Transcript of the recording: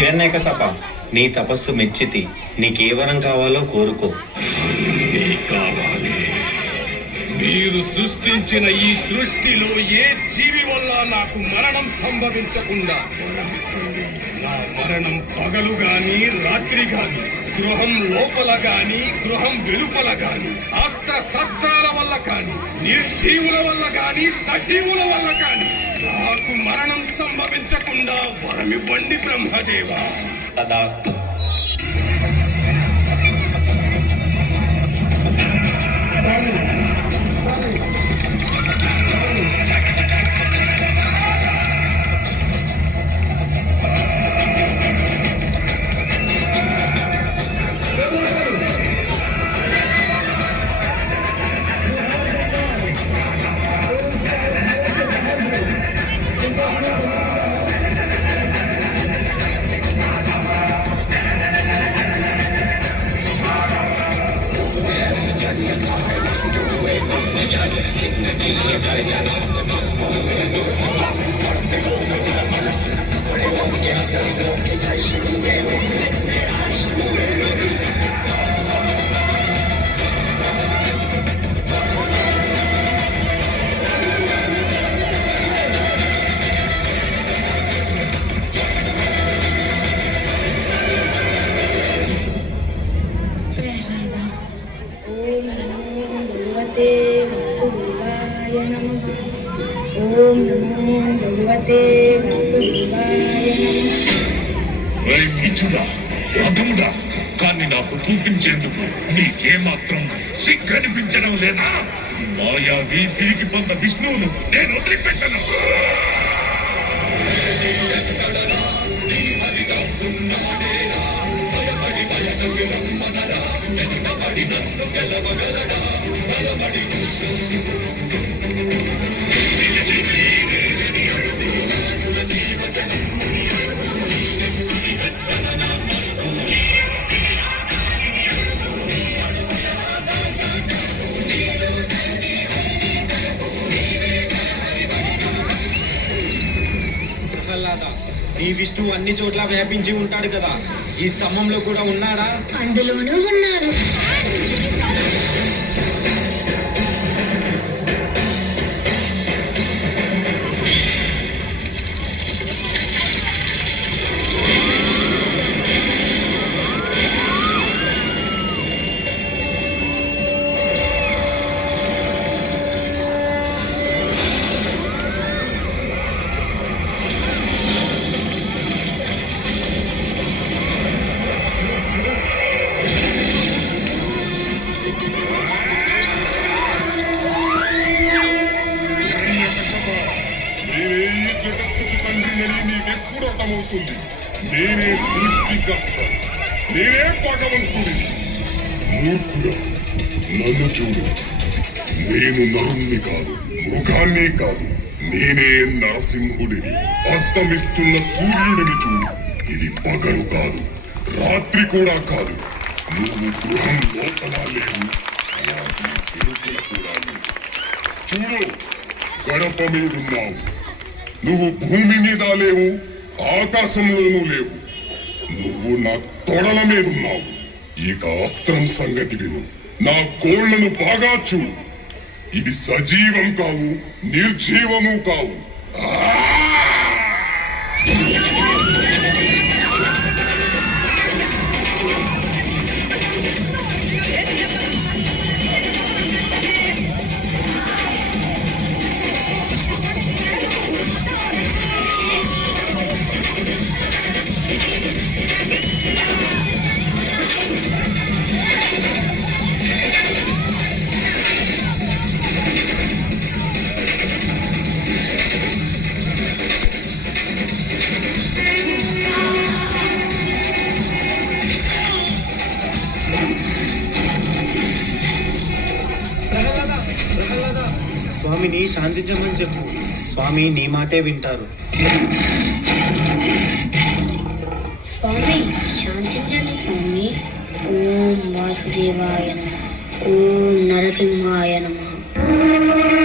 హిరణ్యకశప, నీ తపస్సు మెచ్చితి. నీకే వరం కావాలో కోరుకో. కావాలి. మీరు సృష్టించిన ఈ సృష్టిలో ఏ జీవి వల్ల నాకు మరణం సంభవించకుండా నా మరణం పగలు గాని రాత్రి గాని, గృహం లోపల గాని గృహం వెలుపల గాని, అస్త్ర శస్త్రాల వల్ల కాని, నిర్జీవుల వల్ల కాని సజీవుల వల్ల కాని నాకు మరణం సంభవించకుండా వరమివ్వండి బ్రహ్మదేవా. తదాస్తు. కానీ నాకు చూపించేందుకు నీకేమాత్రం సిగ్గనిపించడం లేదా? మాయావి తిరిగి పొంద విష్ణువును నేను వదిలిపెట్టను. ఈ విష్ణువు అన్ని చోట్ల వ్యాపించి ఉంటాడు కదా, ఈ స్తంభంలో కూడా ఉన్నాడా? అందులోనూ ఉన్నారు. నేనే సృష్టికర్త, నేనే భగవంతుడిని. మూర్ఖుడా, నన్ను చూడు. నేను నరుణ్ణి కాదు, మృగాన్ని కాదు. నేనే నరసింహుడిని. అస్తమిస్తున్న సూర్యుడిని చూడు. ఇది పగలు కాదు, రాత్రి కూడా కాదు. నువ్వు గృహం లోపల లేవు, అలాగే వెలుపల కూడా లేవు. చూడు, గడప మీదున్నావు. నువ్వు భూమి మీద లేవు, ఆకాశంలోనూ లేవు. నువ్వు నా తొడల మీదున్నావు. ఇక అస్త్రం సంగతి విను. నా కోళ్లను బాగా చూడు. ఇవి సజీవం కావు, నిర్జీవము కావు. స్వామిని శాంతించమని చెప్పు. స్వామి నీ మాటే వింటారు. స్వామి శాంతించండి స్వామి. ఓం వాసుదేవాయ నమః. ఓం నరసింహాయ నమః.